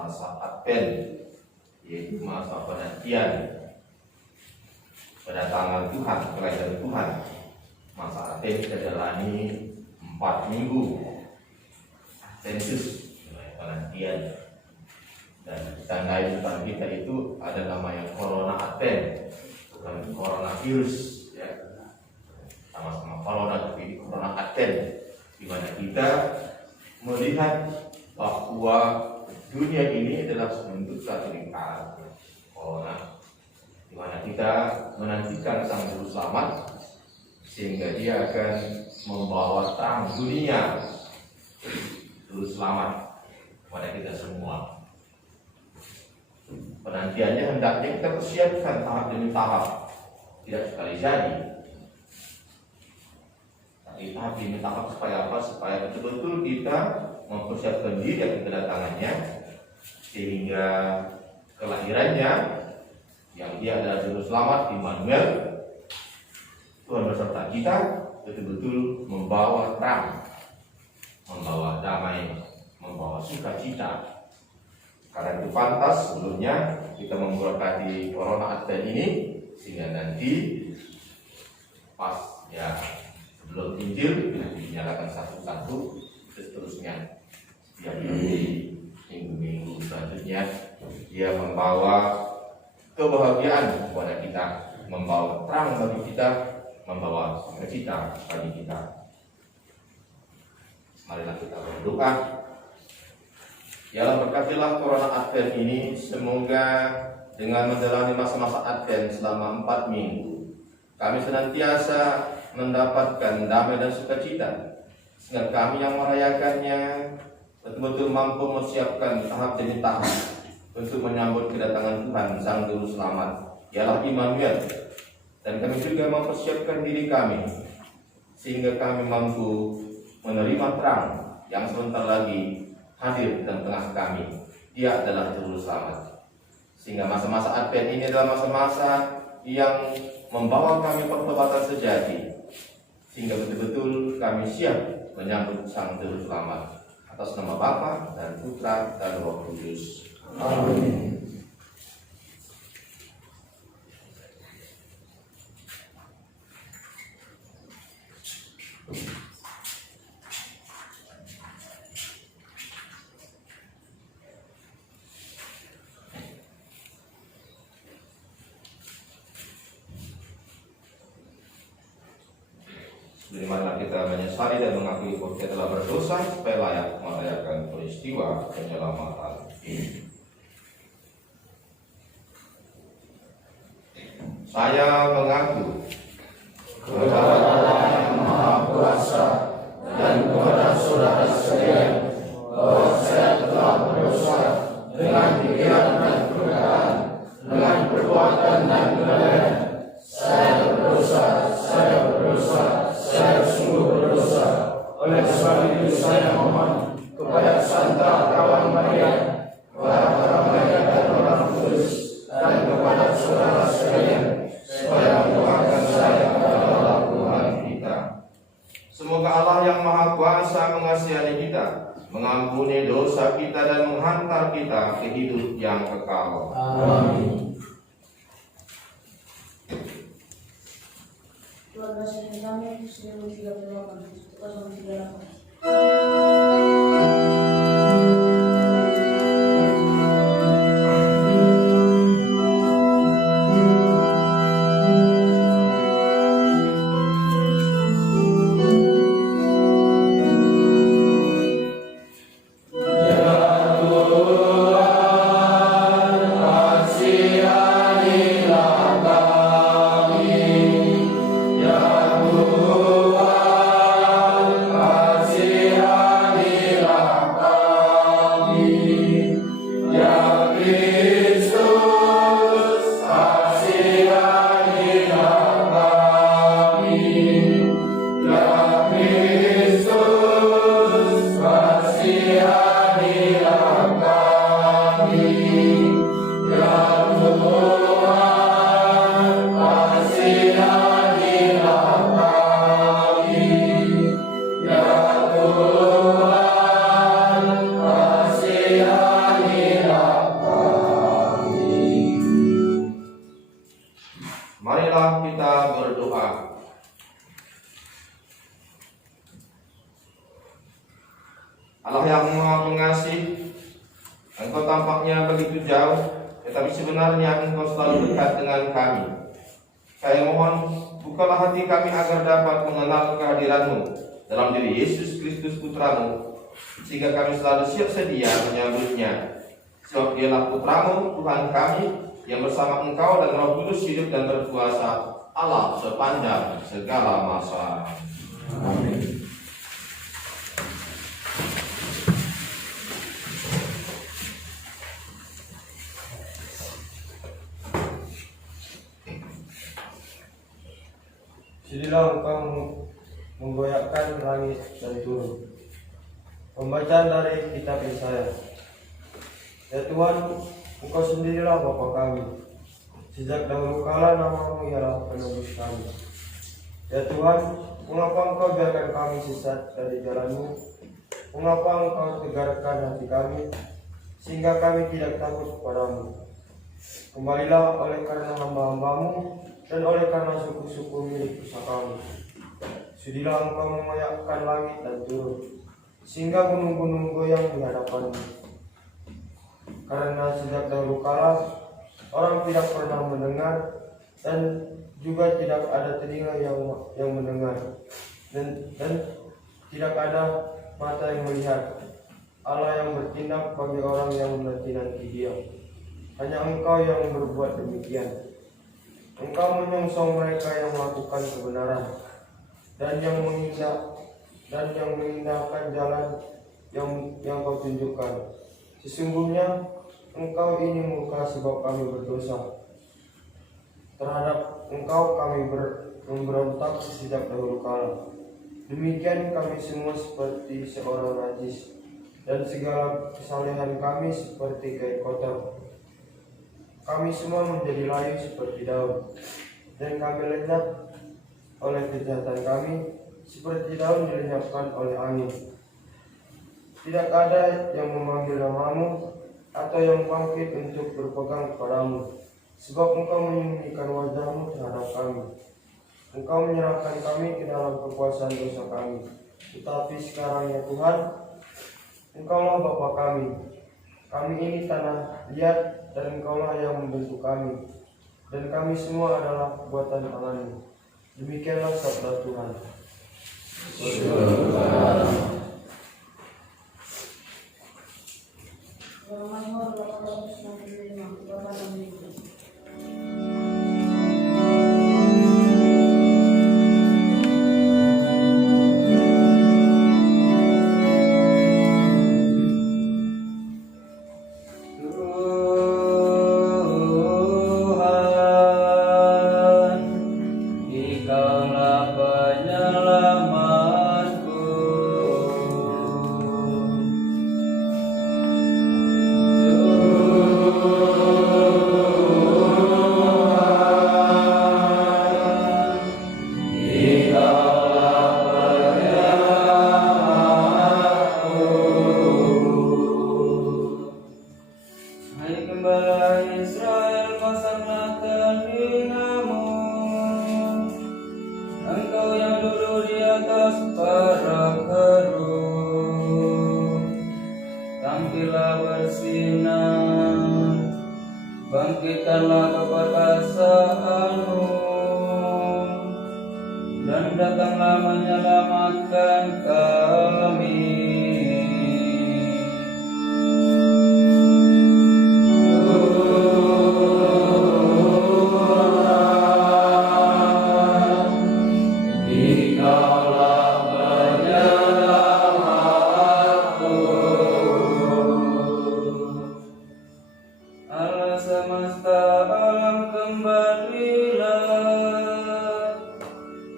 masa Advent, yaitu masa penantian kedatangan Tuhan, kelahiran Tuhan. Masa Advent kita jalani 4 minggu Adventus, penantian, dan ditandai depan kita itu ada nama yang Corona Advent, bukan coronavirus ya, sama-sama corona tapi Corona Advent, di mana kita melihat bahwa dunia ini adalah bentuk satu lingkaran corona, di mana kita menantikan Sang Juru Selamat sehingga dia akan membawa terang dunia, Juru Selamat kepada kita semua. Penantiannya hendaknya kita persiapkan tahap demi tahap, tidak sekali jadi. Tapi tahap demi tahap supaya apa? Supaya betul-betul kita mempersiapkan diri akan kedatangannya, sehingga kelahirannya yang dia adalah Juru Selamat Immanuel, Tuhan beserta kita, betul-betul membawa terang, membawa damai, membawa sukacita. Karena itu pantas sebelumnya kita memberkati Corona Advent ini, sehingga nanti pas ya sebelum Injil dinyalakan satu-satu, seterusnya setiap minggu-minggu selanjutnya dia membawa kebahagiaan kepada kita, membawa terang bagi kita, membawa sukacita bagi kita. Marilah kita berdoa. Ya Allah, berkatilah Corona Advent ini, semoga dengan menjalani masa-masa Advent selama 4 minggu kami senantiasa mendapatkan damai dan sukacita, sehingga kami yang merayakannya betul-betul mampu mempersiapkan tahap demi tahap untuk menyambut kedatangan Tuhan Sang Juru Selamat, ialah Immanuel. Dan kami juga mempersiapkan diri kami sehingga kami mampu menerima terang yang sebentar lagi hadir di tengah kami. Dia adalah Juru Selamat. Sehingga masa-masa Advent ini adalah masa-masa yang membawa kami pertobatan sejati, sehingga betul-betul kami siap menyambut Sang Juru Selamat. Atas nama Bapa dan Putra dan Roh Kudus. Amin. Bagaimana kita menyesali dan mengakui bahwa kita telah berdosa supaya layak merayakan peristiwa penyelamatan ini. Saya mengaku kepada Allah yang Maha Kuasa dan kepada saudara sekalian bahwa saya telah berdosa dengan pikiran dan perkataan, dengan perbuatan dan kelalaian. Saya berdosa, saya sungguh berdosa. Oleh sebab itu saya mohon kepada Santa Kawan Maria, kepada para malaikat dan orang kudus, dan kepada saudara sekalian, supaya mendoakan saya kepada Allah Tuhan kita. Semoga Allah yang Maha Kuasa mengasihani kita, mengampuni dosa kita dan menghantar kita ke hidup yang kekal. Amin. Tuhan kasih kami 1038 038. Ya Tuhan, kasihani Allah yang Maha Pengasih, Engkau tampaknya begitu jauh, tetapi sebenarnya Engkau selalu dekat dengan kami. Saya mohon, bukalah hati kami agar dapat mengenal kehadiran-Mu dalam diri Yesus Kristus Putra-Mu, sehingga kami selalu siap sedia menyambutnya. Sebab Dialah Putra-Mu, Tuhan kami, yang bersama Engkau dan Roh Kudus hidup dan berkuasa Allah sepanjang segala masa. Amin. Sudilah Engkau menggoyahkan langit dan turun. Pembacaan dari kitab Yesaya. Ya Tuhan, Engkau sendirilah Bapa kami. Sejak dahulu kala nama-Mu ialah penebus kami. Ya Tuhan, mengapa Engkau biarkan kami sesat dari jalan-Mu? Mengapa Engkau tegarkan hati kami, sehingga kami tidak takut kepadamu? Kembalilah oleh karena hamba-hamba-Mu, dan oleh karena suku-suku milik pusakamu. Sudilah Engkau mengoyakkan langit dan turun, sehingga gunung-gunung goyang di hadapan-Mu. Karena sejak dahulu kala orang tidak pernah mendengar, dan juga tidak ada telinga yang mendengar, dan tidak ada mata yang melihat Allah yang bertindak bagi orang yang menanti-nanti Dia. Hanya Engkau yang berbuat demikian. Engkau menyongsong mereka yang melakukan kebenaran dan yang mengindahkan jalan yang Kau tunjukkan. Sesungguhnya Engkau ini murka sebab kami berdosa. Terhadap Engkau kami memberontak sejak dahulu kala. Demikian kami semua seperti seorang najis, dan segala kesalehan kami seperti kain kotor. Kami semua menjadi layu seperti daun, dan kami lenyap oleh kejahatan kami, seperti daun dilenyapkan oleh angin. Tidak ada yang memanggil nama-Mu, atau yang bangkit untuk berpegang kepadamu, sebab Engkau menyembunyikan wajah-Mu terhadap kami. Engkau menyerahkan kami ke dalam kekuasaan dosa kami. Tetapi sekarang ya Tuhan, Engkaulah Bapa kami. Kami ini tanah liat, dan Engkaulah yang membentuk kami, dan kami semua adalah buatan tangan-Mu. Demikianlah sabda Tuhan. Mazmur 895, Bapak dan Ibu. Bangkitkanlah keperkasaan-Mu, dan datanglah menyelamatkan kami.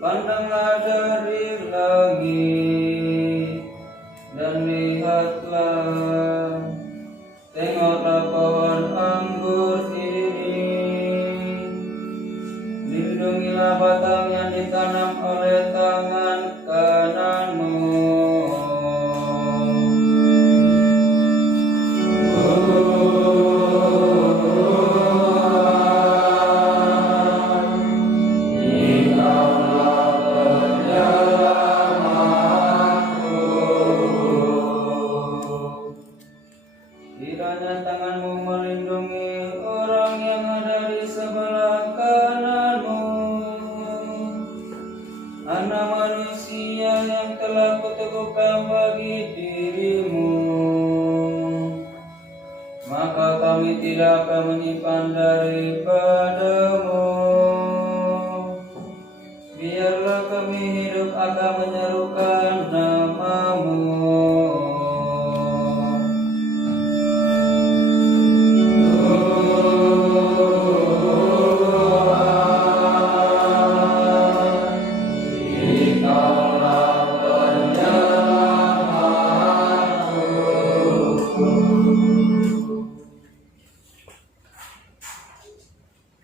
Pandanglah dari langit dan lihatlah, tengoklah pohon anggur ini. Lindungilah batang yang ditanam oleh tangan kanan-Mu. kami tidak akan menyimpan daripada-Mu. Biarlah kami hidup akan menyerukan nama-Mu.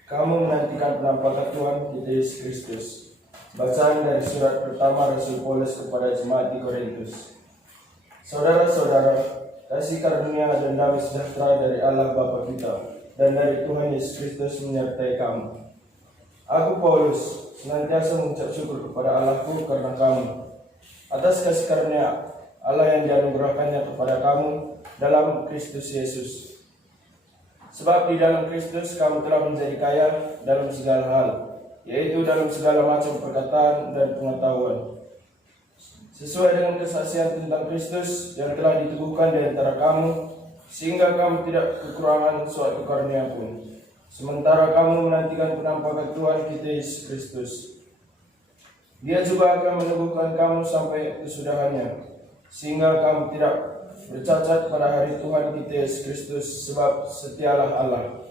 Kamu menantikan penampakan Tuhan kita Yesus Kristus. Bacaan dari surat pertama Rasul Paulus kepada jemaat di Korintus. Saudara-saudara, kasih karunia dan damai sejahtera dari Allah Bapa kita dan dari Tuhan Yesus Kristus menyertai kamu. Aku Paulus senantiasa mengucap syukur kepada Allahku karena kamu, atas kasih karunia Allah yang dianugerahkannya kepada kamu dalam Kristus Yesus. Sebab di dalam Kristus kamu telah menjadi kaya dalam segala hal, yaitu dalam segala macam perkataan dan pengetahuan, sesuai dengan kesaksian tentang Kristus yang telah diteguhkan di antara kamu, sehingga kamu tidak kekurangan suatu karunia pun. Sementara kamu menantikan penampakan Tuhan kita Yesus Kristus, Dia juga akan meneguhkan kamu sampai kesudahannya, sehingga kamu tidak bercacat pada hari Tuhan kita Yesus Kristus. Sebab setialah Allah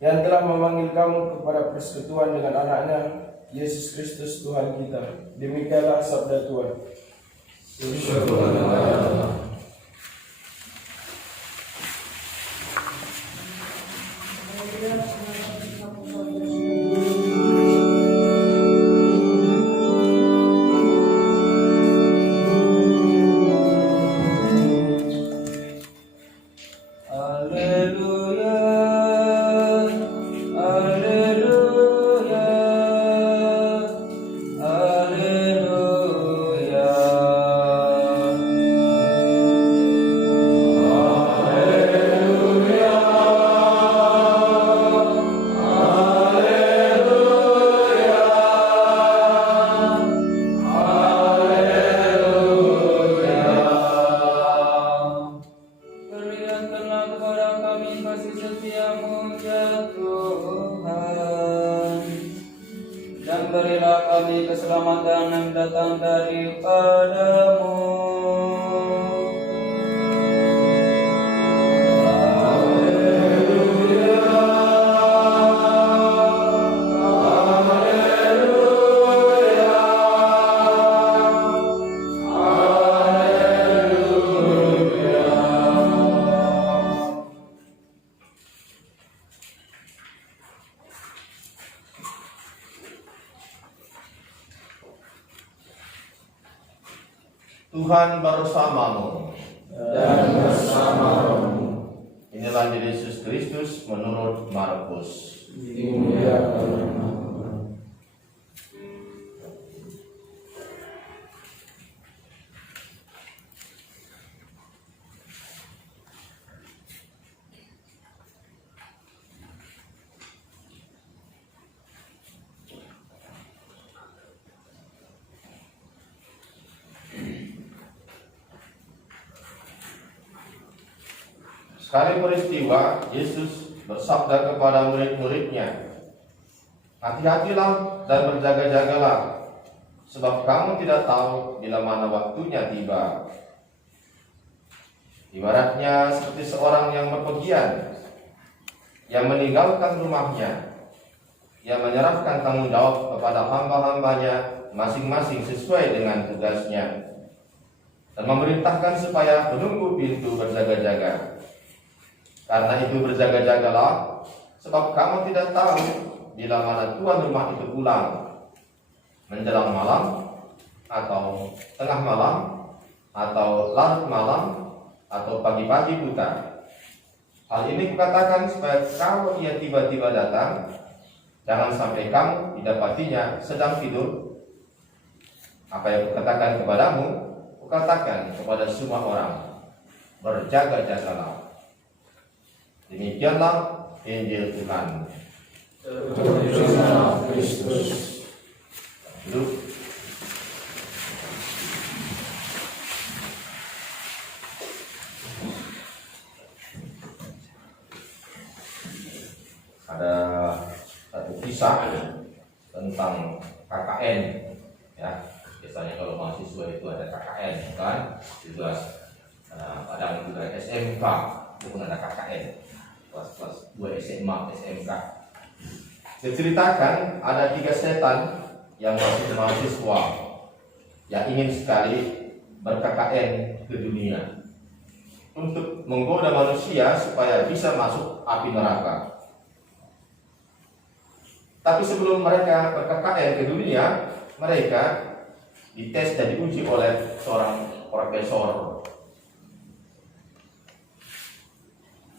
yang telah memanggil kamu kepada persekutuan dengan anaknya Yesus Kristus Tuhan kita. Demikianlah sabda Tuhan. Haleluya, haleluya, haleluya. Perlihatkanlah kepada kami kasih setia-Mu ya Tuhan, dan berilah kami keselamatan yang datang daripada-Mu. Tuhan bersamamu. Dan bersama rohmu. Inilah Injil Yesus Kristus menurut Markus. Dimuliakan nama Tuhan. Sekali peristiwa, Yesus bersabda kepada murid-muridnya, "Hati-hatilah dan berjaga-jagalah, sebab kamu tidak tahu bila mana waktunya tiba." Ibaratnya seperti seorang yang bepergian, yang meninggalkan rumahnya, yang menyerahkan tanggung jawab kepada hamba-hambanya masing-masing sesuai dengan tugasnya, dan memerintahkan supaya menunggu pintu berjaga-jaga. Karena itu berjaga-jagalah, sebab kamu tidak tahu bila mana tuan rumah itu pulang, menjelang malam, atau tengah malam, atau larut malam, atau pagi-pagi buta. Hal ini kukatakan supaya kalau ia tiba-tiba datang, jangan sampai kamu didapatinya sedang tidur. Apa yang kukatakan kepadamu, kukatakan kepada semua orang, berjaga-jagalah. Demikianlah Injil Tuhan. Terpujilah Kristus. Duduk. kisah tentang KKN, ya. Biasanya kalau mahasiswa itu ada KKN, kan? Tugas kadang juga SMK, itu pun ada KKN. Kelas 2 SMA, SMK. Diceritakan ada 3 setan yang masih mahasiswa yang ingin sekali ber-KKN ke dunia untuk menggoda manusia supaya bisa masuk api neraka. Tapi sebelum mereka ber-KKN ke dunia, mereka dites dan diuji oleh seorang profesor.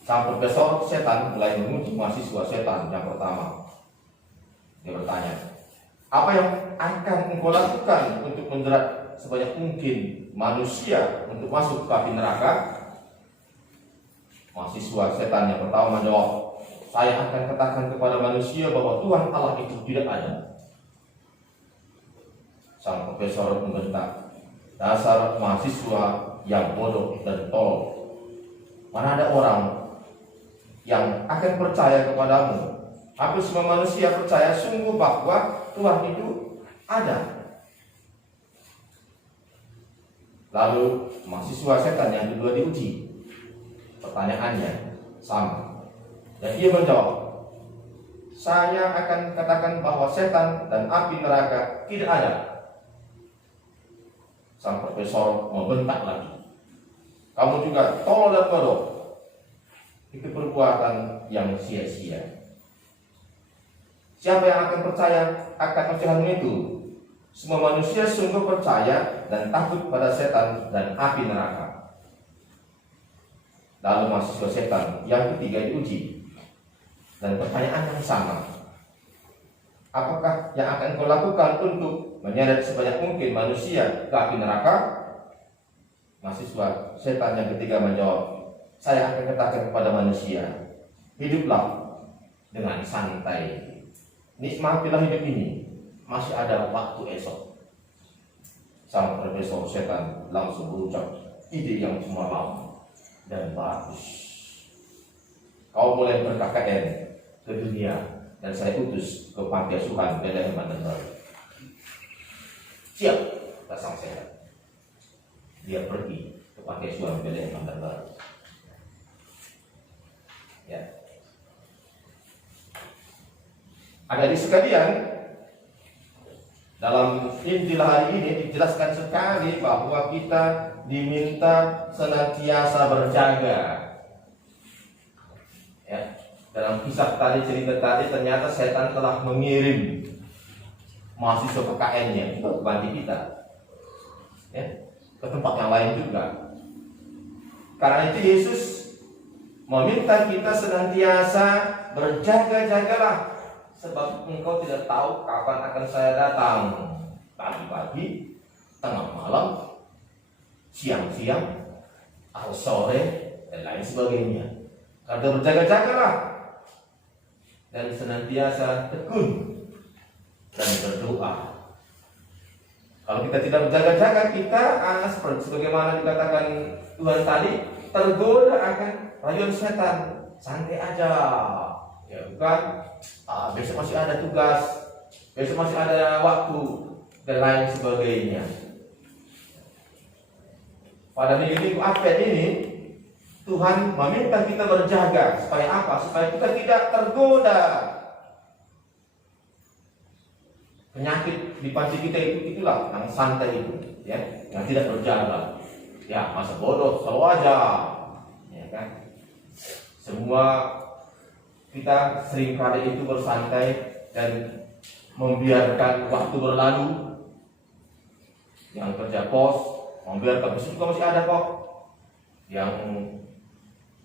Sang profesor setan mulai menguji mahasiswa setan yang pertama. Dia bertanya, apa yang akan engkau lakukan untuk menjerat sebanyak mungkin manusia untuk masuk ke api neraka? Mahasiswa setan yang pertama menjawab, saya akan katakan kepada manusia bahwa Tuhan Allah itu tidak ada. Sang profesor membentak, dasar mahasiswa yang bodoh dan tolol. Mana ada orang yang akan percaya kepadamu? Hampir semua manusia percaya sungguh bahwa Tuhan itu ada. Lalu mahasiswa setan yang kedua diuji. Pertanyaannya sama. Dan ia menjawab, saya akan katakan bahwa setan dan api neraka tidak ada. Sang profesor membentak lagi, kamu juga tolol dan bodoh. Itu perbuatan yang sia-sia. Siapa yang akan percaya akan ocehanmu itu? Semua manusia sungguh percaya dan takut pada setan dan api neraka. Lalu mahasiswa setan yang ketiga diuji. Dan pertanyaan yang sama. Apakah yang akan kau lakukan untuk menyeret sebanyak mungkin manusia ke api neraka? Mahasiswa setan yang ketiga menjawab, saya akan katakan kepada manusia, hiduplah dengan santai. Nikmatilah hidup ini, masih ada waktu esok. Sang profesor setan langsung berucap, ide yang cemerlang dan bagus. Kau boleh ber-KKN ke dunia dan saya utus ke panti asuhan Bethlehem Mandar. Siap, kata sang setan. Dia pergi ke panti asuhan Bethlehem Mandar. Ya. Adik-adik sekalian, dalam Injil hari ini dijelaskan sekali bahwa kita diminta senantiasa berjaga. Ya, dalam kisah tadi, cerita tadi, ternyata setan telah mengirim mahasiswa KKN-nya ke panti kita, ya, ke tempat yang lain juga. Karena itu Yesus meminta kita senantiasa berjaga-jagalah, sebab engkau tidak tahu kapan akan saya datang, pagi-pagi, tengah malam, siang-siang, atau sore, dan lain sebagainya. Karena berjaga-jagalah dan senantiasa tekun dan berdoa. Kalau kita tidak berjaga-jaga, kita seperti sebagaimana dikatakan Tuhan tadi, tergoda akan rayuan setan. Santai aja, ya bukan? Besok masih ada tugas, besok masih ada waktu, dan lain sebagainya. Pada minggu Advent ini, Tuhan meminta kita berjaga. Supaya apa? Supaya kita tidak tergoda. Penyakit di panci kita itulah yang santai itu, ya, yang tidak berjaga. Ya, masa bodoh, selalu aja, ya kan? Semua kita seringkali itu bersantai dan membiarkan waktu berlalu. Yang kerja pos, membiarkan besok juga masih ada kok. Yang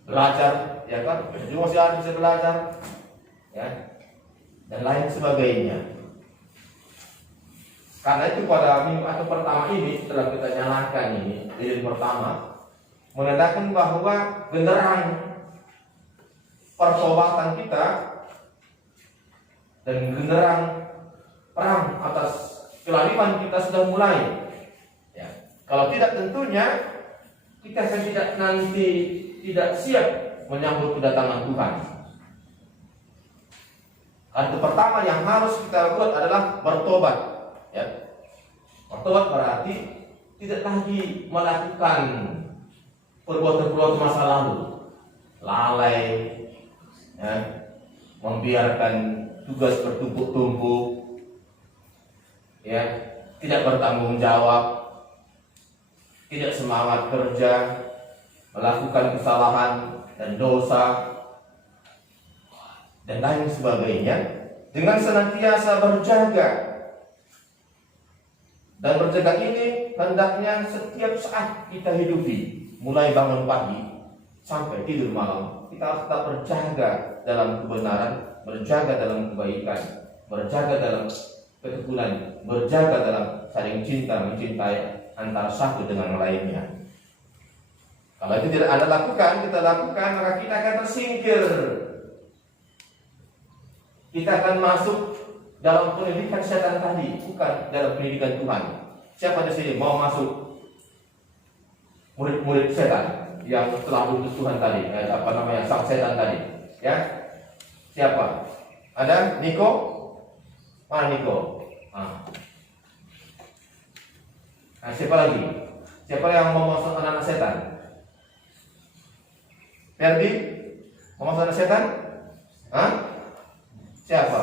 belajar, ya kan, juga masih ada bisa belajar, ya, dan lain sebagainya. Karena itu pada minggu atau pertama ini setelah kita nyalakan ini, lilin pertama, menandakan bahwa genderang pertobatan kita dan genderang perang atas kelaliman kita sudah mulai. Ya. Kalau tidak, tentunya kita akan tidak siap menyambut kedatangan Tuhan. Hal pertama yang harus kita buat adalah bertobat. Ya. Bertobat berarti tidak lagi melakukan perbuatan-perbuatan masa lalu, lalai, ya, membiarkan tugas bertumpuk-tumpuk, ya, tidak bertanggung jawab, tidak semangat kerja, melakukan kesalahan dan dosa dan lain sebagainya, dengan senantiasa berjaga. Dan berjaga ini hendaknya setiap saat kita hidupi, mulai bangun pagi sampai tidur malam. Kita harus tetap berjaga dalam kebenaran, berjaga dalam kebaikan, berjaga dalam ketekunan, berjaga dalam saling cinta, mencintai antara satu dengan lainnya. Kalau itu tidak Anda lakukan, kita lakukan, maka kita akan tersingkir. Kita akan masuk dalam pendidikan setan tadi, bukan dalam pendidikan Tuhan. Siapa di sini mau masuk murid-murid setan yang telah lulus Tuhan tadi? Sang setan tadi? Ya, siapa? Ada? Niko? Mana Niko? Nah, siapa lagi? Siapa yang mau masuk anak-anak setan? Ferdi? Mau masuk anak setan? Siapa?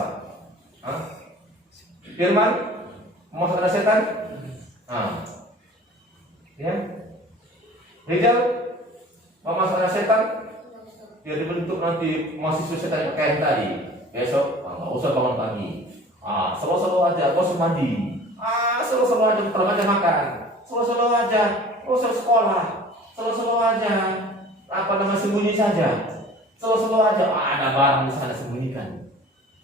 Firman? Mau masuk anak setan? Ya? Rizal? Mau masuk anak setan? Biar dibentuk nanti mahasiswa setan yang kayak tadi. Besok nggak usah bangun pagi. Selalu aja, gak usah mandi. Selalu aja kalau aja makan. Selalu aja, gak usah sekolah. Selalu aja, sembunyi saja. Selalu aja, ada barang di sana sembunyikan.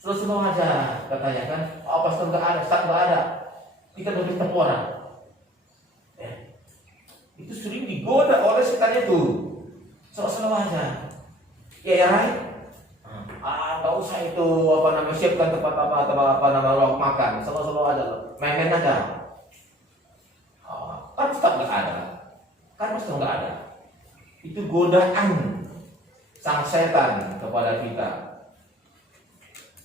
Selalu aja katanya kan, pastor nggak ada, staf nggak ada. Kita berita orang. Itu sering digoda oleh setan itu. Selalu aja. Ya, right? Nggak usah itu siapkan tempat ruang makan. Selalu aja, main-main aja. Kan staf nggak ada, kan pastor nggak ada. Itu godaan sang setan kepada kita.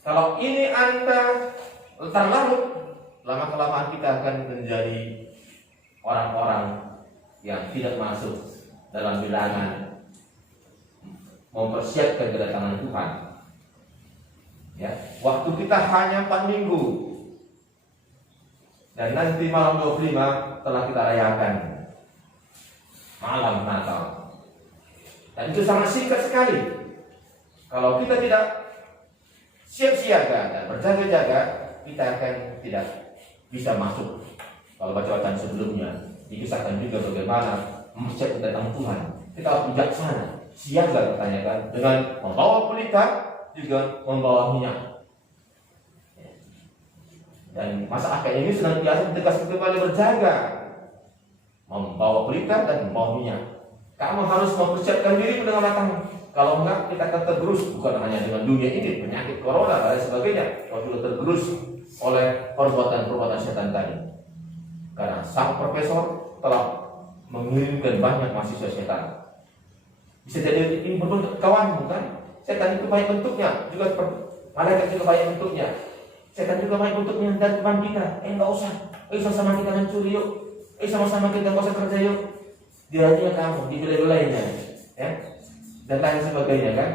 Kalau ini Anda terlarut, lama-kelamaan kita akan menjadi orang-orang yang tidak masuk dalam bilangan mempersiapkan kedatangan Tuhan. Ya, waktu kita hanya 4 minggu, dan nanti malam 25 telah kita rayakan malam Natal. Dan itu sangat singkat sekali. Kalau kita tidak siap siaga dan berjaga-jaga, kita akan tidak bisa masuk. Kalau baca-bacaan sebelumnya dikisahkan juga bagaimana mempersiapkan kedatangan Tuhan. Kita harus bijaksana, siaga bertanyakan dengan membawa pelita, juga membawa minyak. Dan masa akhir ini senantiasa ditegaskan kembali berjaga, membawa pelita dan membawa minyak. Kamu harus mempersiapkan diri dengan matang. Kalau enggak, kita akan tergerus, bukan hanya dengan dunia ini, penyakit corona dan lain sebagainya. Kalau sudah tergerus oleh perbuatan-perbuatan setan tadi. Karena sang profesor telah mengirimkan banyak mahasiswa setan. Bisa jadi ini berbentuk kawan, bukan? Setan itu banyak bentuknya, juga seperti malaikat juga banyak bentuknya. Setan juga banyak bentuknya dan teman kita. Enggak usah, sama-sama kita mencuri yuk. Sama-sama kita kosa kerja yuk. Dia aja kamu, dibelai-belainya, ya. Dan lain sebagainya kan.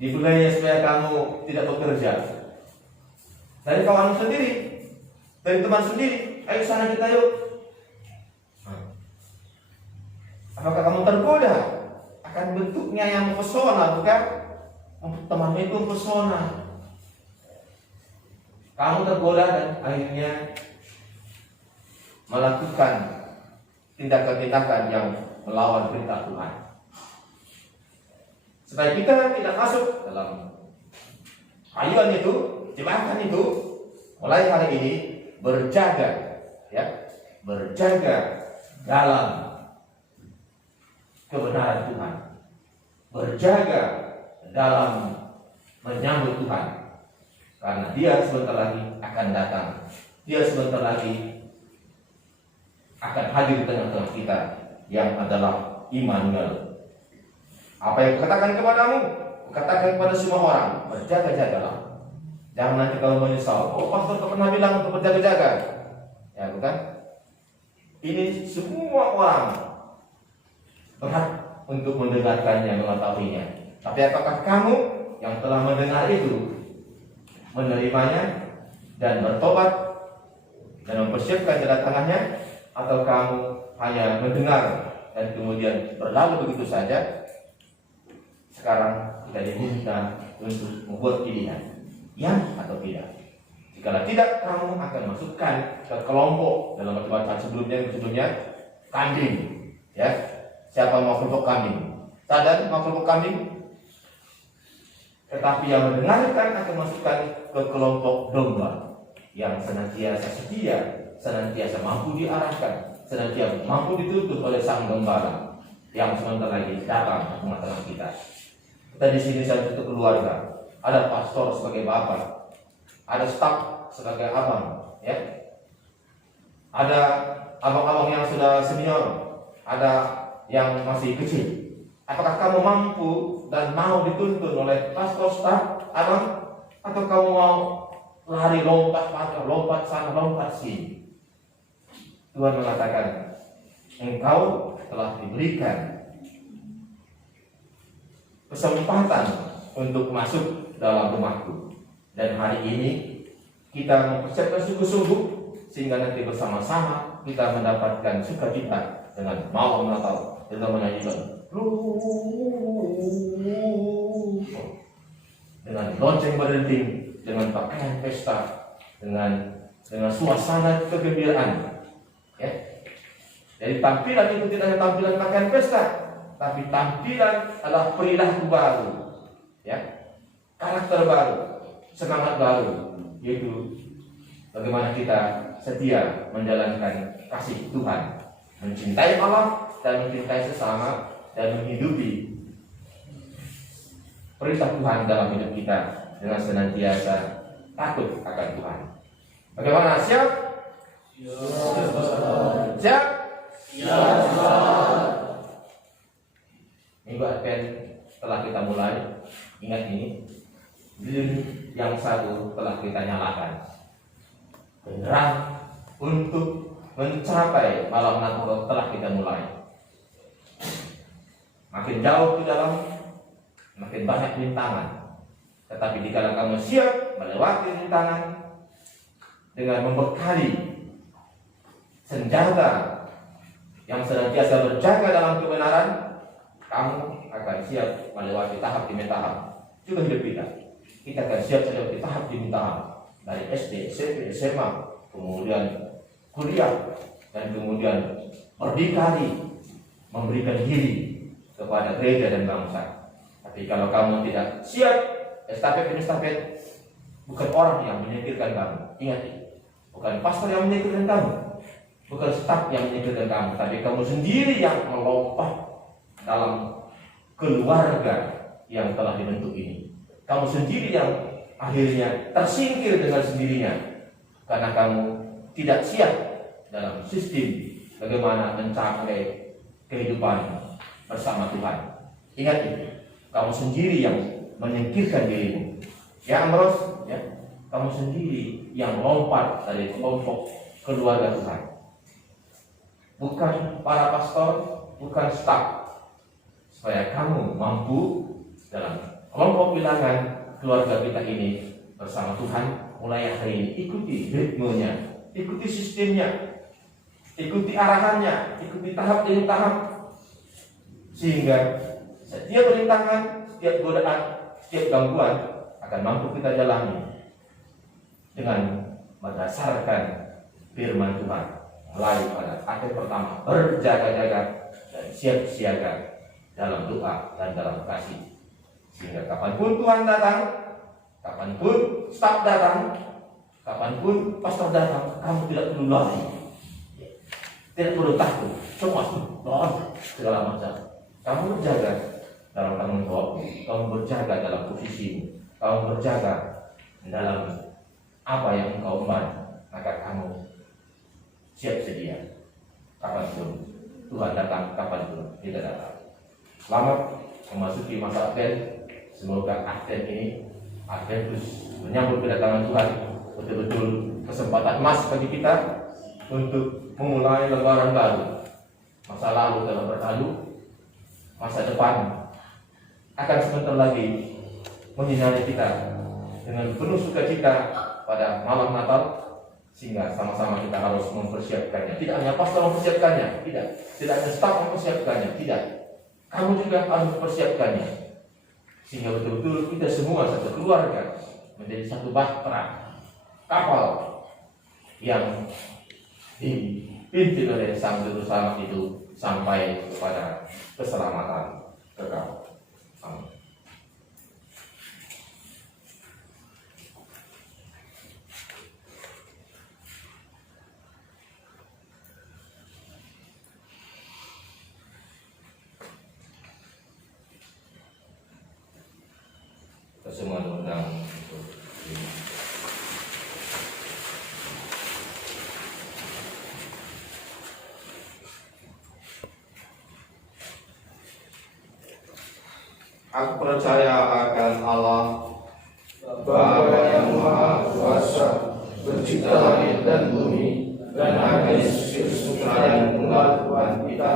Dibelainya supaya kamu tidak bekerja. Dari kawan sendiri, dari teman sendiri, ayo sana kita yuk. Apakah kamu tergoda akan bentuknya yang mempesona, bukan? Temanmu itu mempesona. Kamu tergoda dan akhirnya melakukan tindakan-tindakan yang melawan perintah Tuhan. Supaya kita tidak masuk dalam ayuan itu, jebakan itu, mulai hari ini berjaga, ya, berjaga dalam kebenaran Tuhan, berjaga dalam menyambut Tuhan, karena Dia sebentar lagi akan datang. Dia sebentar lagi akan hadir di tengah-tengah kita yang adalah Immanuel. Apa yang katakan kepadamu? katakan kepada semua orang, berjaga-jagalah. Jangan nanti kalau menyesal, oh pastor tak pernah bilang untuk berjaga-jaga. Ya bukan? Ini semua orang berhak untuk mendengarkannya, mengetahuinya. Tapi apakah kamu yang telah mendengar itu menerimanya dan bertobat dan mempersiapkan kedatangannya, atau kamu hanya mendengar dan kemudian berlalu begitu saja? Sekarang kita diminta untuk membuat pilihan, ya atau tidak. Jika tidak, kamu akan masukkan ke kelompok dalam bacaan sebelumnya kambing. Ya, siapa mau kelompok kambing? Sadar mau kelompok kambing? Tetapi yang mendengarkan akan masukkan ke kelompok domba yang senantiasa setia, senantiasa mampu diarahkan, senantiasa mampu dituntut oleh sang gembala yang sebentar lagi datang ke tengah-tengah kita. Kita di sini satu keluarga. Ada pastor sebagai bapak, ada staf sebagai abang, ya. Ada abang-abang yang sudah senior, ada yang masih kecil. Apakah kamu mampu dan mau dituntun oleh pastor, staf, abang, atau kamu mau lari lompat sana, lompat sini? Tuhan mengatakan, engkau telah diberikan kesempatan untuk masuk dalam rumahku. Dan hari ini kita mempersiapkan sungguh-sungguh sehingga nanti bersama-sama kita mendapatkan sukacita dengan malam Natal dengan menyanyikan dengan lonceng berdending, dengan pakaian pesta, dengan suasana kegembiraan. Ya. Jadi tampilan itu tidak hanya tampilan pakaian pesta, tapi tampilan adalah perilaku baru, ya, karakter baru, semangat baru, yaitu bagaimana kita setia menjalankan kasih Tuhan, mencintai Allah dan mencintai sesama, dan menghidupi perintah Tuhan dalam hidup kita dengan senantiasa takut akan Tuhan. Bagaimana? Siap? Siap? Minggu Advent telah kita mulai. Ingat ini, lilin yang satu telah kita nyalakan. Beneran untuk mencapai malam Natal telah kita mulai. Makin jauh ke dalam, makin banyak rintangan. Tetapi jika kamu siap melewati rintangan dengan membekali senjata yang senantiasa berjaga dalam kebenaran, kamu akan siap melewati tahap demi tahap. Juga hidup kita akan siap melewati tahap demi tahap, dari SD, SMP, SMA, kemudian kuliah, dan kemudian berdikari memberikan diri kepada gereja dan bangsa. Tapi kalau kamu tidak siap, estafet demi estafet, bukan orang yang menyingkirkan kamu. Ingat ini, bukan pastor yang menyingkirkan kamu, bukan staf yang menyingkirkan kamu, tapi kamu sendiri yang melompat dalam keluarga yang telah dibentuk ini. Kamu sendiri yang akhirnya tersingkir dengan sendirinya karena kamu tidak siap dalam sistem bagaimana mencapai kehidupan bersama Tuhan. Ingat itu, kamu sendiri yang menyingkirkan dirimu. Ya Amros, ya, kamu sendiri yang lompat dari kelompok keluarga Tuhan. Bukan para pastor, bukan staf. Supaya kamu mampu dalam kelompok bilangan keluarga kita ini bersama Tuhan mulai hari ini. Ikuti ritmenya, ikuti sistemnya, ikuti arahannya, ikuti tahap demi tahap. Sehingga setiap rintangan, setiap godaan, setiap gangguan akan mampu kita jalani dengan berdasarkan firman Tuhan melalui pada ayat pertama, berjaga-jaga dan siap siaga dalam doa dan dalam kasih. Sehingga kapanpun Tuhan datang, kapanpun staf datang, kapanpun pastor datang, kamu tidak perlu lari, tidak perlu takut, semua segala macam. Kamu berjaga dalam tanggung jawab, kamu berjaga dalam posisimu, kamu berjaga dalam apa yang engkau emban, maka kamu siap sedia kapanpun Tuhan datang, kapanpun tidak datang. Selamat memasuki masa Advent Semoga Advent ini, Adventus menyambut kedatangan Tuhan, betul-betul kesempatan emas bagi kita untuk memulai lembaran baru. Masa lalu telah berlalu, masa depan akan sebentar lagi menyinari kita dengan penuh sukacita pada malam Natal, sehingga sama-sama kita harus mempersiapkannya. Tidak hanya pastor mempersiapkannya, tidak hanya staf mempersiapkannya, tidak. Kamu juga harus mempersiapkannya, sehingga betul-betul kita semua satu keluarga menjadi satu bahtera kapal yang dipimpin oleh Sang Juru Selamat itu sampai kepada keselamatan kekal. Amin. Kita semua diundang untuk Aku percaya akan Allah, Bapa yang Maha Kuasa, pencipta langit dan bumi, dan akan Yesus Kristus yang tunggal Tuhan kita,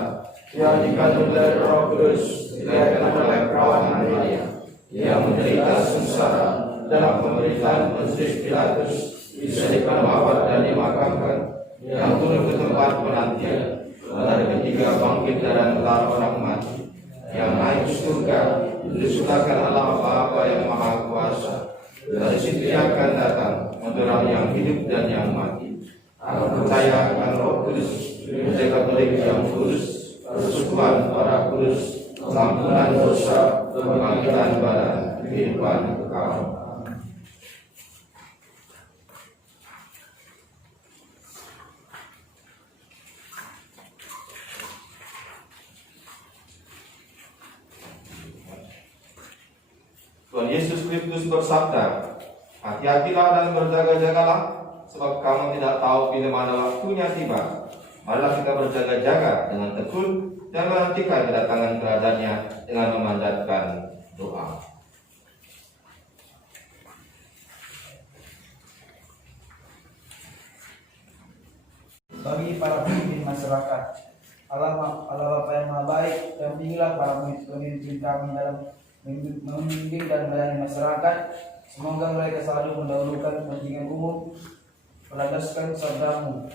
yang dikandung dari Roh Kudus, dilahirkan oleh perawan Maria, yang menderita sengsara dalam pemerintahan Pontius Pilatus, disediakan wafat dan dimakamkan, yang turun ke tempat penantian, hari ketiga bangkit dari antara orang mati, yang naik ke surga, disebutkan Allah Bapa yang Maha Kuasa. Dari situ akan datang menerang yang hidup dan yang mati. Aku percaya akan Roh Kudus, Gereja Katolik yang kudus, persekutuan para kudus, ampunan dosa, kebangkitan badan, kehidupan kekal. Tuhan Yesus Kristus bersabda, hati-hatilah dan berjaga-jagalah, sebab kamu tidak tahu bila mana waktunya tiba. Marilah kita berjaga-jaga dengan tekun dan menantikan kedatangan kerajaan-Nya dengan memanjatkan doa. Bagi para pemimpin masyarakat, Allah Bapa yang Maha Baik, dampingilah para pemimpin kami dalam membimbing dan melayani masyarakat. Semoga mereka selalu mendahulukan kepentingan umum, melandaskan sabdamu.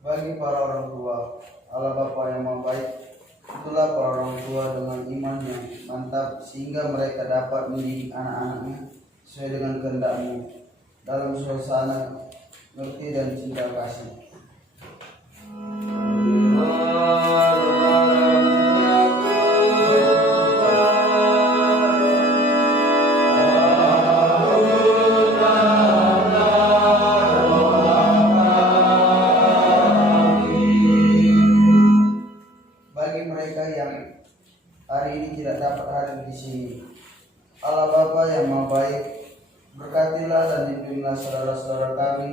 Bagi para orang tua, Allah Bapa yang Maha Baik, itulah para orang tua dengan iman yang mantap, sehingga mereka dapat mendidik anak-anaknya sesuai dengan kehendak-Mu dalam suasana ngerti dan cinta kasih. Bagi mereka yang hari ini tidak dapat hadir di sini, Allah Bapa yang Maha Baik, berkatilah dan bimbinglah saudara-saudara kami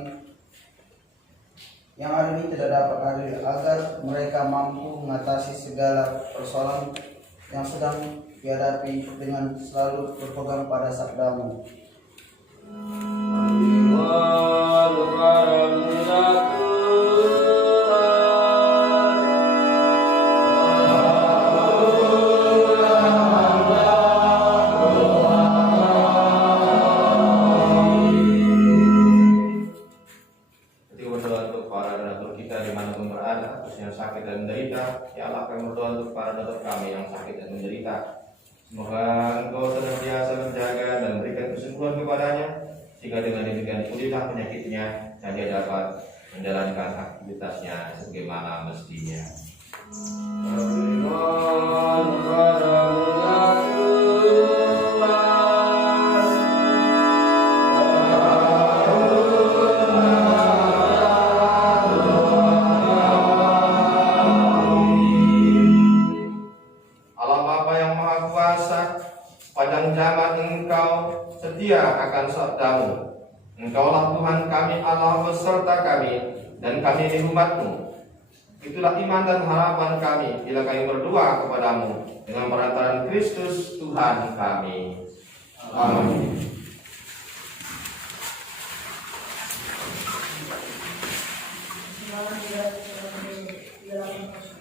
yang hari ini tidak dapat hadir, agar mereka mampu mengatasi segala persoalan yang sedang dihadapi dengan selalu berpegang pada sabdamu. Sakit dan menderita, ya Allah, kami berdoa untuk para dokter kami yang sakit dan menderita. Semoga Engkau senantiasa menjaga dan memberikan kesembuhan kepadanya, sehingga dengan demikian pulihlah penyakitnya dan dia dapat menjalankan aktivitasnya sebagaimana mestinya. Allah Bapa yang Maha akan sabdamu, Engkaulah Tuhan kami Allah beserta kami, dan kami ini umat-Mu. Itulah iman dan harapan kami bila kami berdoa kepadamu dengan perantaraan Kristus Tuhan kami. Amin. Silakan di dalam kosong.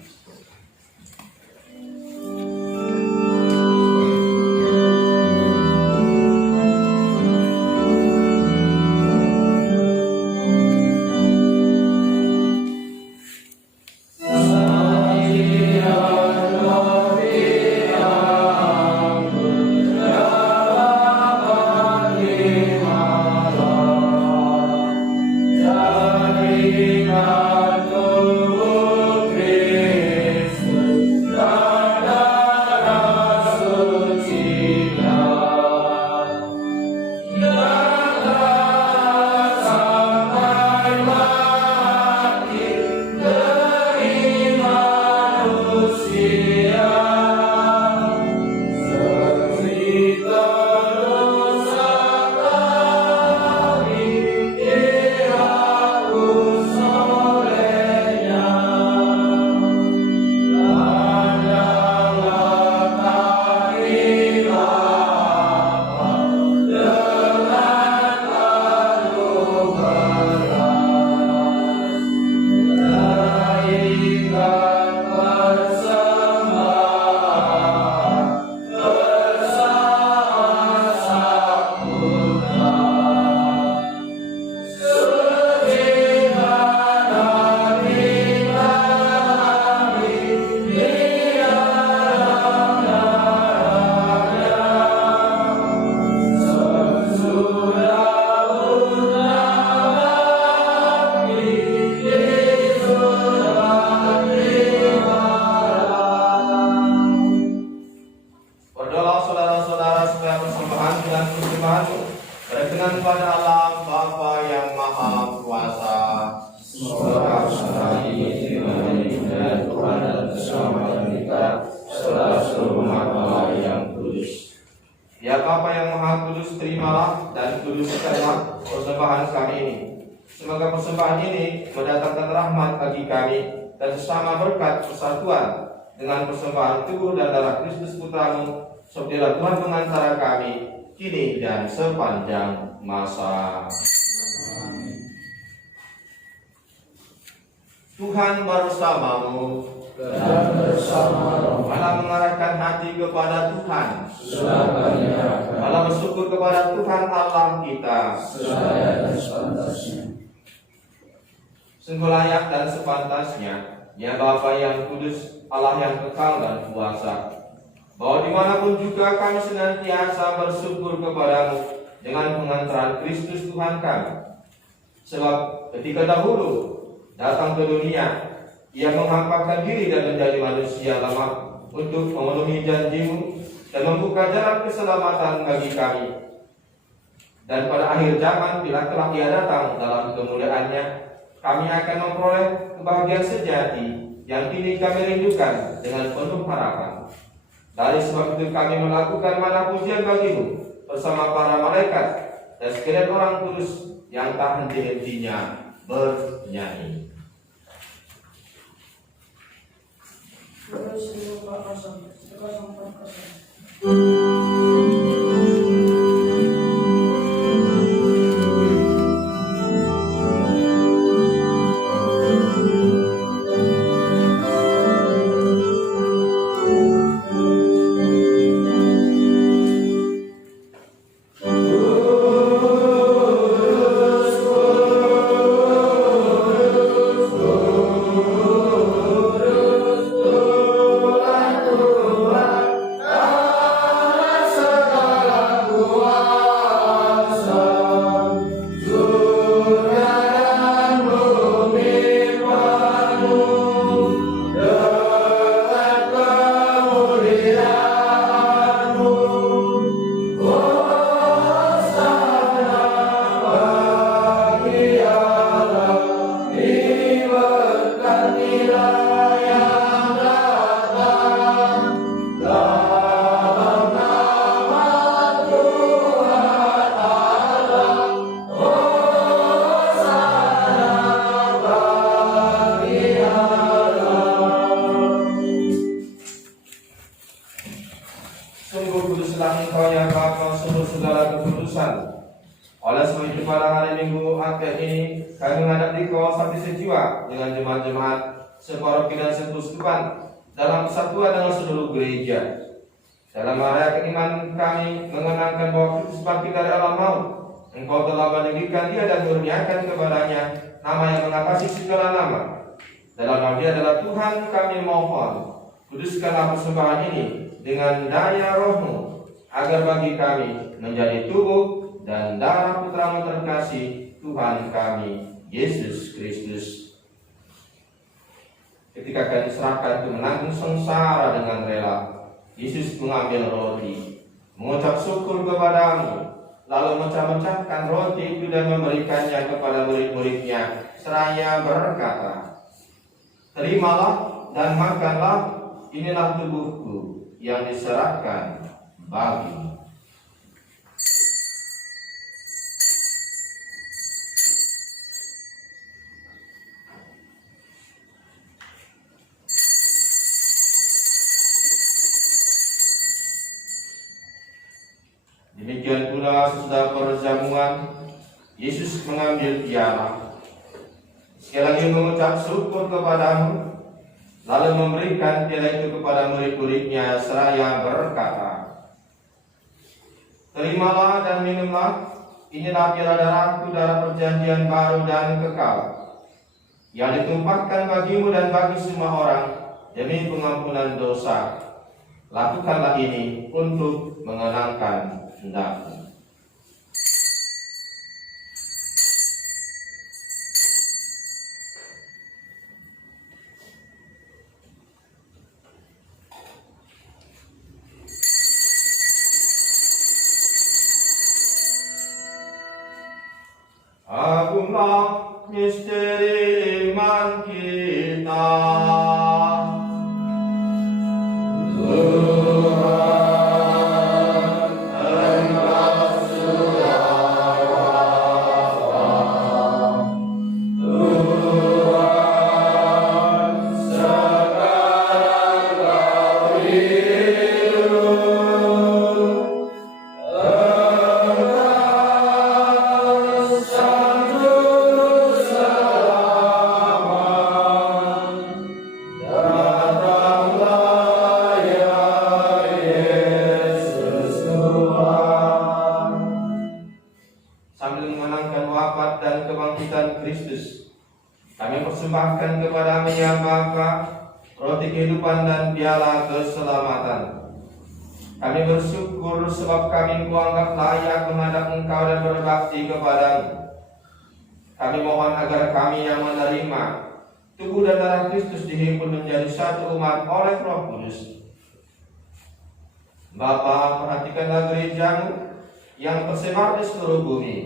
berkenan pada Allah Bapa yang Maha Kuasa. Semoga hari ini dan Tuhan dan keselamatan kita serta seluruh umat Allah yang kudus. Ya Bapa yang Maha Kudus, terimalah dan kuduskanlah persembahan kami ini. Semoga persembahan ini mendatangkan rahmat bagi kami dan sesama berkat persatuan dengan persembahan tubuh dan darah Kristus Putramu, sepertilah Tuhan pengantara kami kini dan sepanjang masa. Tuhan bersamamu Dan bersama roh malah mengarahkan hati kepada Tuhan. selamanya Malah bersyukur kepada Tuhan Allah kita. selaya dan sepantasnya. Sungguh layak dan sepantasnya, ya Bapa yang kudus, Allah yang kekal dan kuasa, bahwa dimanapun juga kami senantiasa bersyukur kepadamu dengan pengantaran Kristus Tuhan kami. Sebab ketika dahulu datang ke dunia, Ia menghampakan diri dan menjadi manusia lemah untuk memenuhi janjimu dan membuka jalan keselamatan bagi kami. Dan pada akhir zaman, bila kelak Ia datang dalam kemuliaannya, kami akan memperoleh kebahagiaan sejati yang kini kami rindukan dengan penuh harapan. Dari sebab itu kami melakukan mana pujian bagimu bersama para malaikat dan sekalian orang kudus yang tak henti-hentinya bernyanyi. Terus 540. Engkau ya Bapa sumber segala keputusan. Oleh sebab itu pada hari Minggu Advent ini kami menghadap Dikau Sakti Sejiwa dengan jemaat-jemaat separoki dan sekuskupan dalam persatuan dengan seluruh gereja. Dalam hari keimanan kami mengenangkan bahwa Kristus bangkit dari alam maut. Engkau telah meninggikan Dia dan kurniakan kepadanya nama yang mengatasi segala nama. Dalam nama Dia adalah Tuhan, kami mohon, kuduskanlah persembahan ini dengan daya Roh-Mu, agar bagi kami menjadi tubuh dan darah Putra-Mu terkasih, Tuhan kami, Yesus Kristus. Ketika kami diserahkan untuk menanggung sengsara dengan rela, Yesus mengambil roti, mengucap syukur kepadamu, lalu memecah-mecahkan roti itu dan memberikannya kepada murid-muridnya, seraya berkata, "Terimalah dan makanlah, inilah tubuhku yang diserahkan bagi." Demikian pula sesudah perjamuan, Yesus mengambil piala, sekali lagi mengucap syukur kepadamu, lalu memberikan piala itu kepada murid-muridnya seraya berkata, "Terimalah dan minumlah, inilah piala darahku, darah perjanjian baru dan kekal, yang ditumpahkan bagimu dan bagi semua orang demi pengampunan dosa. Lakukanlah ini untuk mengenangkan hendakku." Agunglah misteri iman kita. Sambil mengenangkan wafat dan kebangkitan Kristus, kami persembahkan kepada-Mu ya Bapa roti kehidupan dan piala keselamatan. Kami bersyukur sebab kami kuanggap layak menghadap Engkau dan berbakti kepadamu. Kami mohon agar kami yang menerima tubuh dan darah Kristus dihimpun menjadi satu umat oleh Roh Kudus. Bapa, perhatikanlah gereja-Mu yang tersebar di seluruh bumi.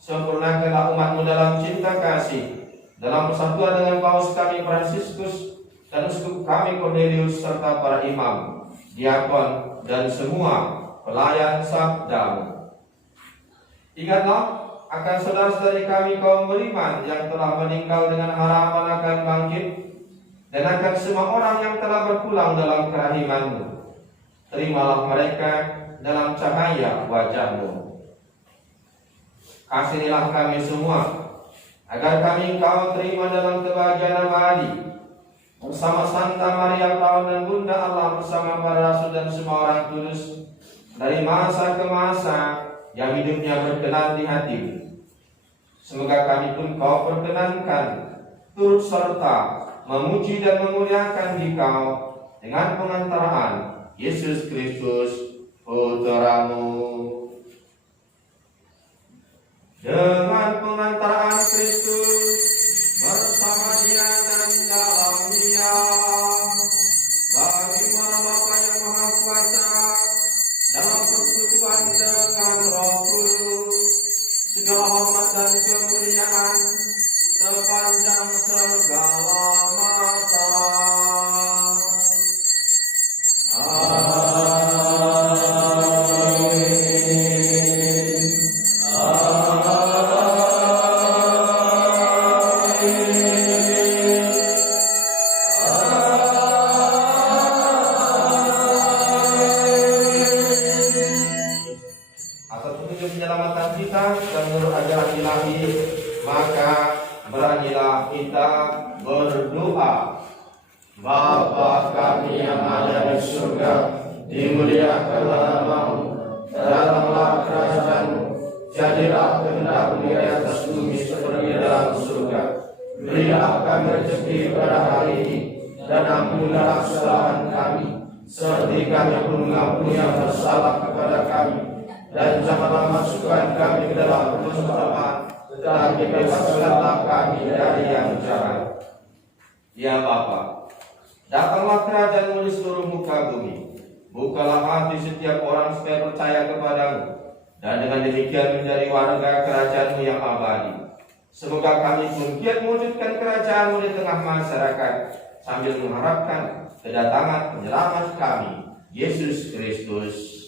Sempurnakanlah umat-Mu dalam cinta kasih, dalam persatuan dengan Paus kami Fransiskus dan uskup kami Cornelius serta para imam, diakon dan semua pelayan sabda-Mu. Ingatlah akan saudara-saudari kami kaum beriman yang telah meninggal dengan harapan akan bangkit, dan akan semua orang yang telah berpulang dalam kerahiman-Mu. Terimalah mereka dalam cahaya wajah-Mu. Kasihanilah kami semua, agar kami Engkau terima dalam kebahagiaan abadi, bersama Santa Maria Perawan dan Bunda Allah, bersama para rasul dan semua orang kudus, dari masa ke masa yang hidupnya berkenan di hati-Mu. Semoga kami pun Kau perkenankan, turut serta memuji dan memuliakan Dikau dengan pengantaraan Yesus Kristus Putra-Mu. Dengan pengantaraan Kristus bersama Dia dan dalam Dia, bagi Bapa yang Maha Kuasa dalam persekutuan dengan Roh Kudus, segala hormat dan kemuliaan sepanjang segala masa. Amin. Bapa kami yang ada di surga, dimuliakanlah namamu, datanglah kerajaanmu, jadilah kehendakmu di atas bumi seperti dalam surga. Berilah kami rezeki pada hari ini, dan ampunilah kesalahan kami, seperti kami pun mengampuni yang bersalah kepada kami. Dan janganlah masukkan kami ke dalam pencobaan, tetapi bebaskanlah kami dari yang jahat. Ya Bapa, datanglah kerajaanmu di seluruh muka bumi. Bukalah hati setiap orang supaya percaya kepadamu, dan dengan demikian menjadi warga kerajaanmu yang abadi. Semoga kami pun giat mewujudkan kerajaanmu di tengah masyarakat, sambil mengharapkan kedatangan penyelamat kami, Yesus Kristus.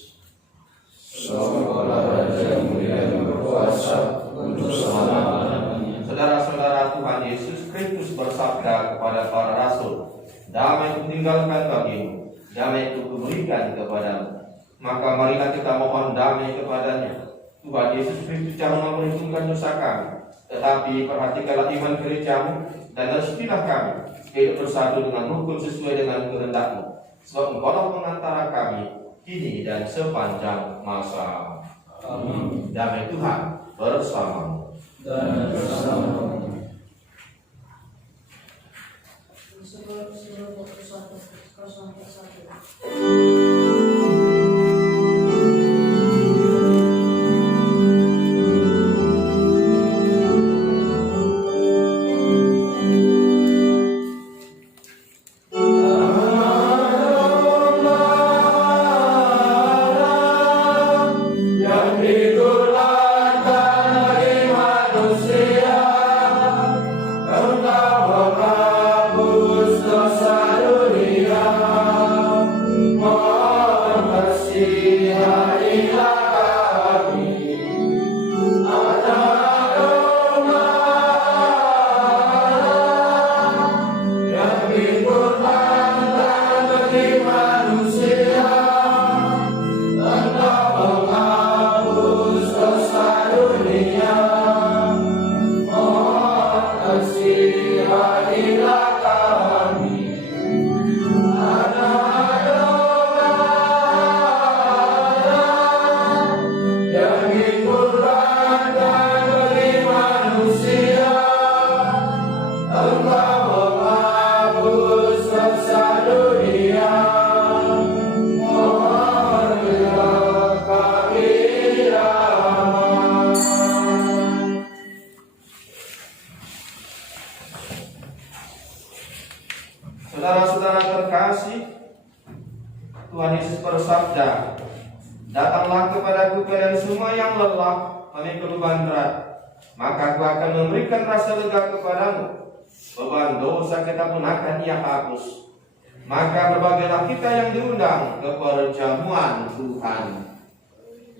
Semoga Raja yang mulia dan berkuasa untuk selama-lamanya. Saudara-saudara, Tuhan Yesus Kristus bersabda kepada para rasul, damai itu tinggalkan bagimu, damai itu kuberikan kepadamu. Maka marilah kita mohon damai kepadanya. Tuhan Yesus Kristus jangan memperhitungkan dosa kami, tetapi perhatikanlah iman gerejamu, dan rezekilah kami hidup bersatu dengan rukun sesuai dengan kehendak-Mu. Sebab Engkaulah pengantara kami kini dan sepanjang masa. Amin. Damai Tuhan bersamamu. Dan bersama Seluruh 21. Saudara-saudara terkasih, Tuhan Yesus bersabda, datanglah kepadaku kalian semua yang lelah, memikul beban berat, maka aku akan memberikan rasa lega kepadamu. Beban dosa kita pun akan Ia hapus. Maka berbagailah kita yang diundang ke perjamuan Tuhan.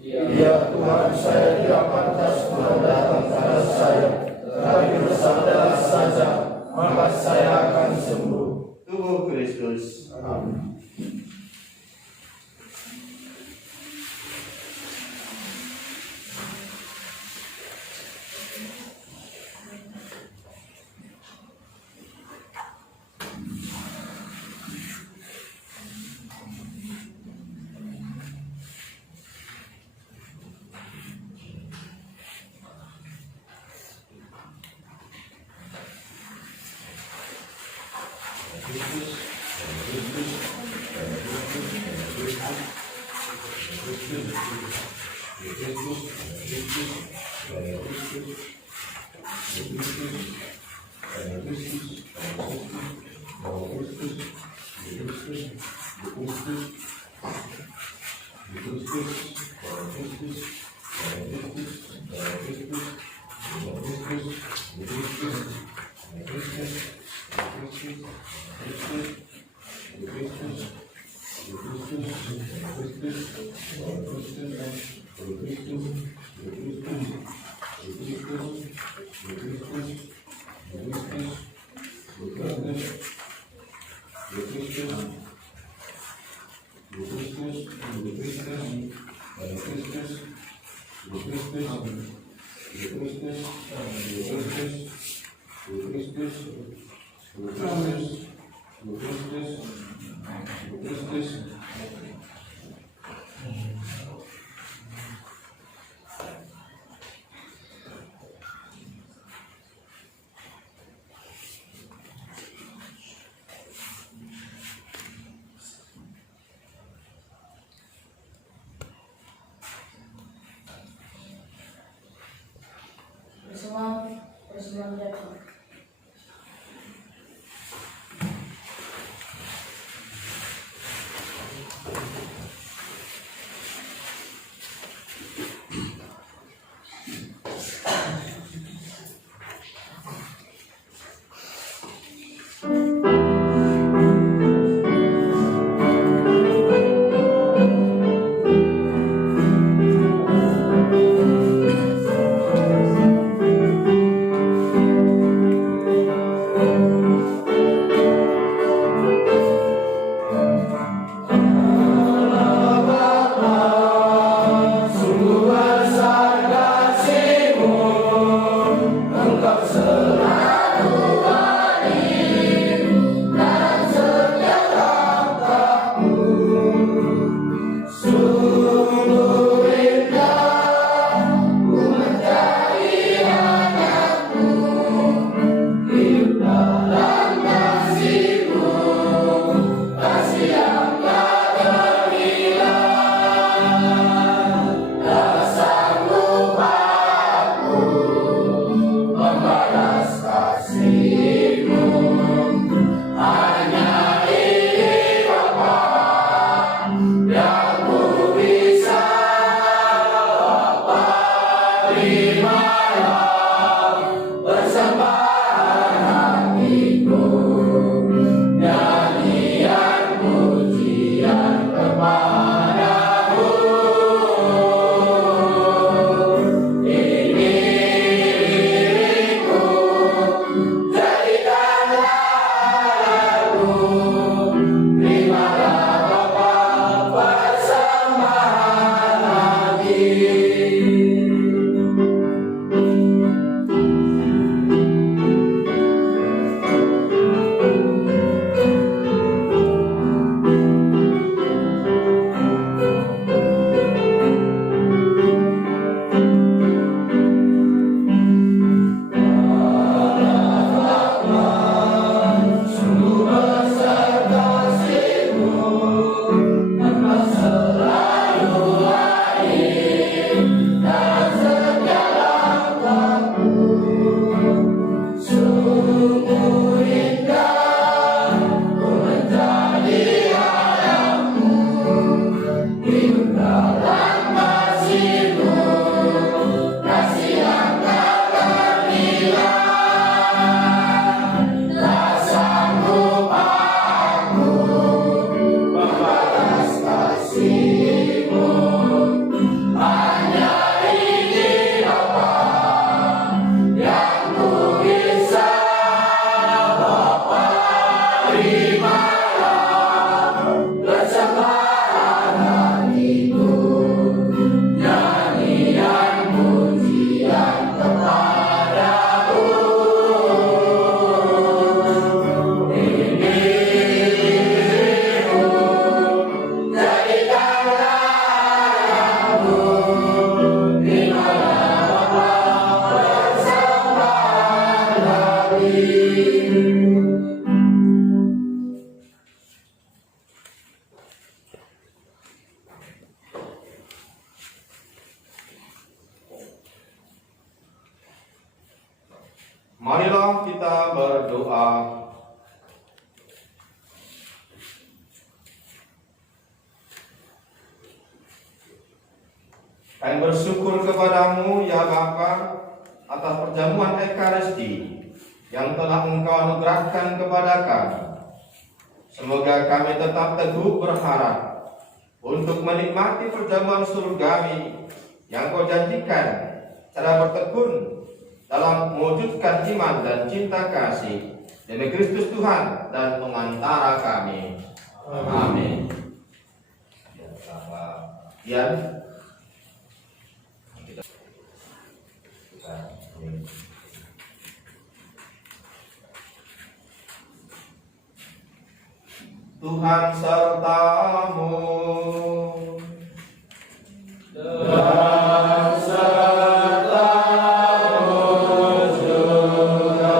Ya Tuhan, saya tidak pantas Tuhan datang pada saya, tetapi bersabdalah saja, maka saya akan sembuh. Tubuh Kristus. Amin. Terus. Persembahan jatuh. Marilah kita berdoa. Kami bersyukur kepadamu ya Bapa atas perjamuan Ekaristi yang telah Engkau anugerahkan kepada kami. Semoga kami tetap teguh berharap untuk menikmati perjamuan surgawi yang Kau janjikan secara bertekun dalam mewujudkan iman dan cinta kasih demi Kristus Tuhan dan pengantara kami. Amin. Ya. Tuhan sertamu. Dan sertamu juga.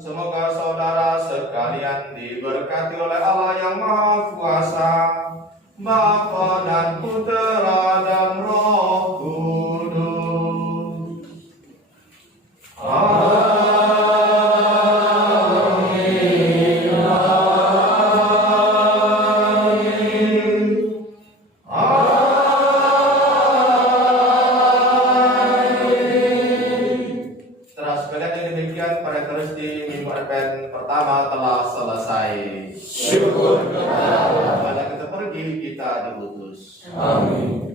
Semoga saudara sekalian diberkati oleh Allah yang Maha Kuasa, Bapa dan Putera dan Roh Kudus. Amin. Setelah sekalian yang demikian, pada Kristi minggu Advent pertama telah selesai. Syukur kepada Allah. Pada kita pergi, kita diutus. Amin.